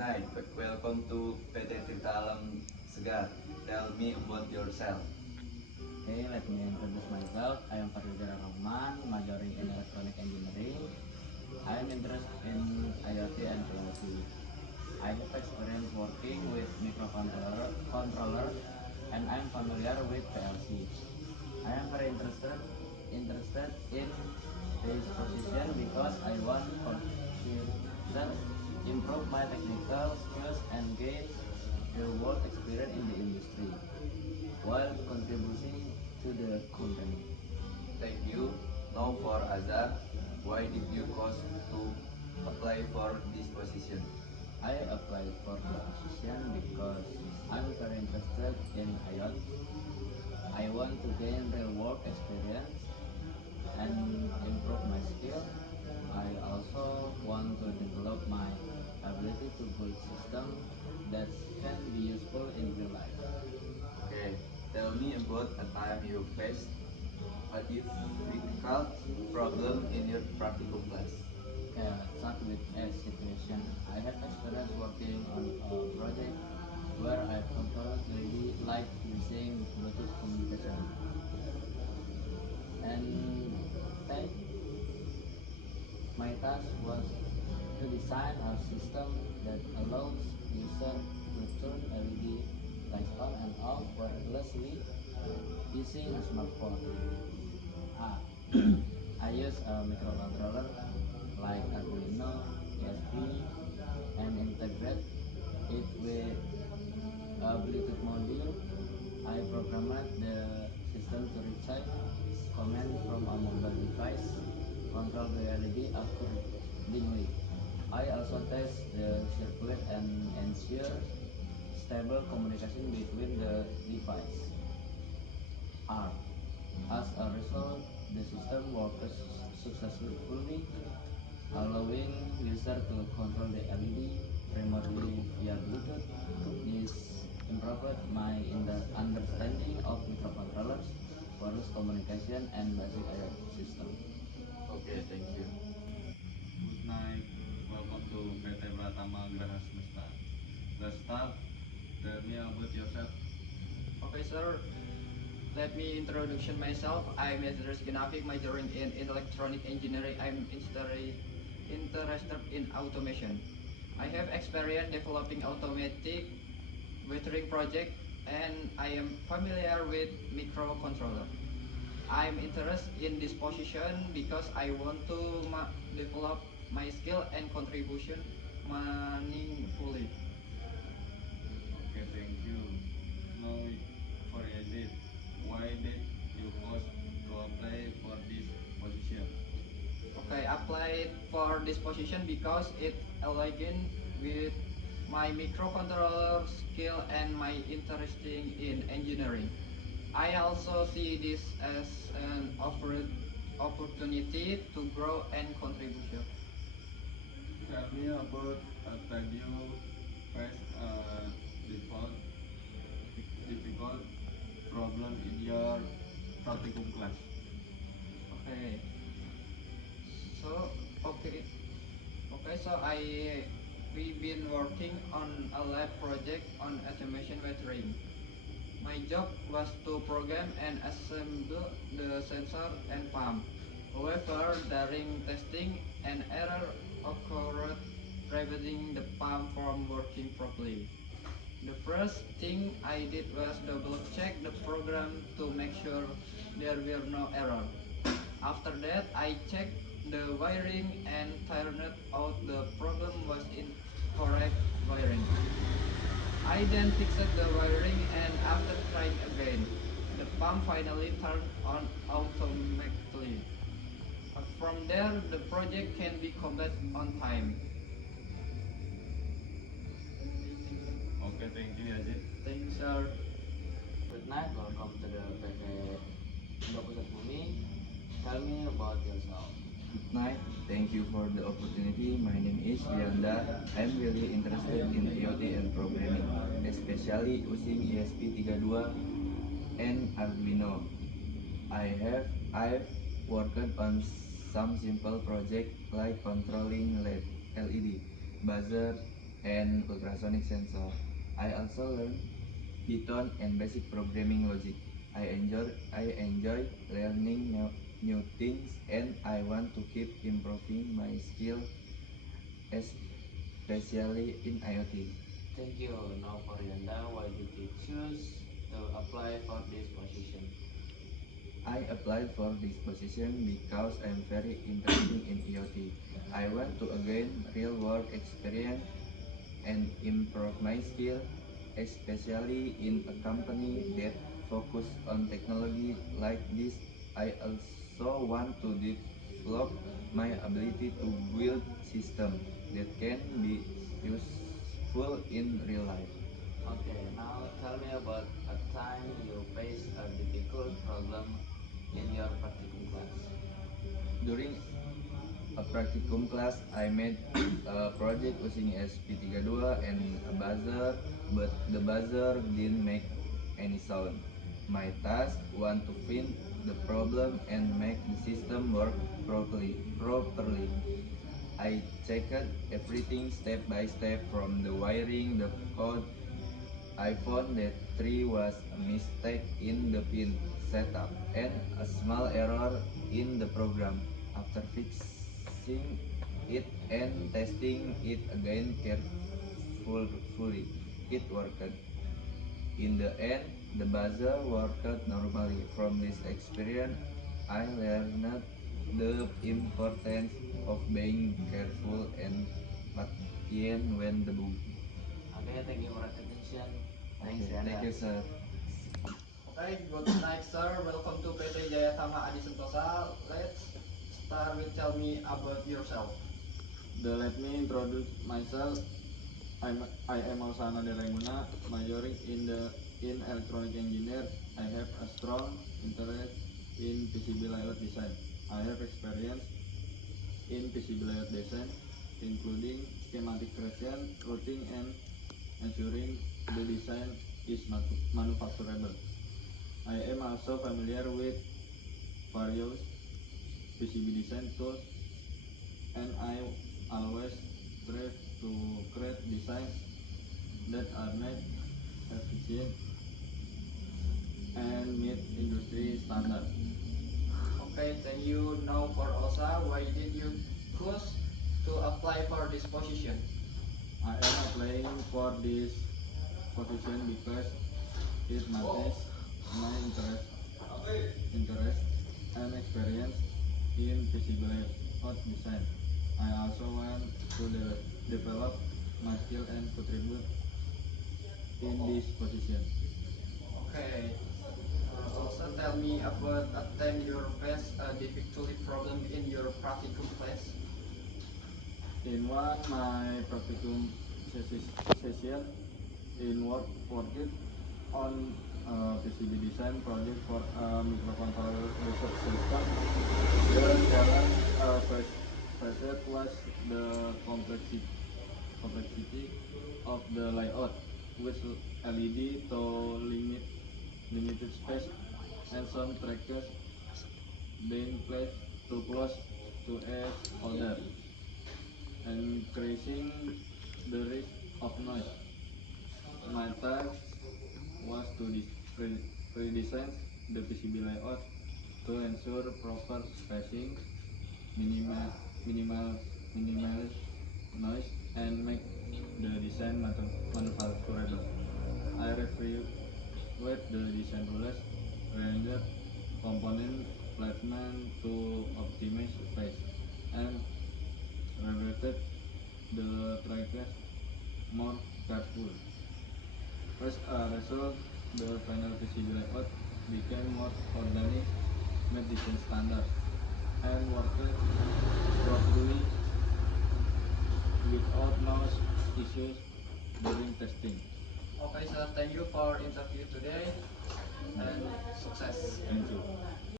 night. Welcome to PT Tirta Alam Segar. Tell me about yourself. Okay, let me introduce myself. I am Faridara Rahman, majoring in electronic engineering. I am interested in IoT and PLC. I have experience working with controllers, and I am familiar with PLC. I am very interested in this position because I want to further improve my technical skills and gain real-world experience in the industry while contributing to the company. Thank you. Now for Azhar, why did you choose to apply for this position? I applied for the position because I'm very interested in IoT. I want to gain real work experience and improve my skill. I also want to develop my ability to build systems that can be useful in real life. Okay, tell me about a time you faced a difficult problem in your practical class. Start with a situation. I have experience working on a project where I controlled really like using Bluetooth communication. And take my task was to design a system that allows user to turn LED lights on and off wirelessly using a smartphone. Ah, I use a microcontroller like Arduino, ESP, and integrate it with a Bluetooth module. I programmed the system to receive command from a mobile device, control the LED accordingly. I also test the circuit and ensure stable communication between the device. R. As a result, the system works successfully, allowing user to control the LED remotely via Bluetooth. This improved my understanding of microcontrollers, wireless communication, and basic IoT system. Okay, thank you. Good night. Welcome to PT Pratama Graha Semesta. Let's start. Tell me about yourself. Okay, sir. Let me introduction myself. I'm Ezra Skinafik, majoring in electronic engineering. I'm interested in automation. I have experience developing automatic metering project, and I am familiar with microcontroller. I'm interested in this position because I want to develop my skill and contribution meaningfully. Okay, thank you. Now for Yazid, why did you choose to apply for this position? Okay, I applied for this position because it aligns with my microcontroller skill and my interesting in engineering. I also see this as an opportunity to grow and contribution. Tell me about a time you faced a difficult, difficult problem in your practicum class. Okay. So okay, we've been working on a lab project on automation metering. My job was to program and assemble the sensor and pump. However, during testing, an error occurred preventing the pump from working properly. The first thing I did was double check the program to make sure there were no error. After that, I checked the wiring and turned out the problem was incorrect wiring. I then fixed the wiring, and after trying again, the pump finally turned on automatically. From there, the project can be completed on time. Okay, thank you Yazid. Thank you, sir. Good night, welcome to the PT Indo Pusat Bumi. Tell me about yourself. Good night. Thank you for the opportunity. My name is Yanda. I'm really interested in IoT and programming, especially using ESP32 and Arduino. I've worked on some simple projects like controlling LED, buzzer, and ultrasonic sensor. I also learned Python and basic programming logic. I enjoy learning new things, and I want to keep improving my skill, especially in IoT. Thank you. Now for Yanda, why did you choose to apply for this position? I applied for this position because I'm very interested in IoT. I want to gain real-world experience and improve my skill, especially in a company that focus on technology like this. I also want to develop my ability to build systems that can be useful in real life. Okay, now tell me about a time you faced a difficult problem in your practicum class. During a practicum class, I made a project using ESP32 and a buzzer, but the buzzer didn't make any sound. My task was to find the problem and make the system work properly. I checked everything step by step from the wiring, the code. I found that there was a mistake in the pin setup and a small error in the program. After fixing it and testing it again carefully, it worked. In the end, the buzzer worked normally. From this experience, I learned the importance of being careful and patient when debugging. Okay, thank you for attention. Thanks, Okay, Yanda. thank you, sir. Okay, good night, sir. Welcome to PT Jayatama Adi Sentosa. Let's start with tell me about yourself. Let me introduce myself. I am Osana Deremuna, majoring in electronic engineer. I have a strong interest in PCB layout design. I have experience in PCB layout design, including schematic creation, routing, and ensuring the design is manufacturable. I am also familiar with various PCB design tools, and I always strive to create designs that are made efficient and meet industry standards. Okay, thank you. Now for Osa, why did you choose to apply for this position? I am applying for this position because it matches my interest and experience in PCB layout design. I also want to develop my skill and contribute in this position. Okay. Also tell me about a time you faced a difficulty problem in your practicum class. In one my practicum session in worked on a PCB design project for a microcontroller research system. The challenge faced was the complexity of the layout, with LED to limited space and some trackers being placed too close to a holder, increasing the risk of noise. My task was to redesign the PCB layout to ensure proper spacing, minimal, minimal, minimal noise, and make the design manufacturable. I reviewed the design rules, rendered component placement to optimize space, and reverted the trackers more careful. As a result, the final PCB layout became more organic, met design standards, and worked properly without noise issues during testing. Okay, sir. Thank you for interview today and success. Thank you.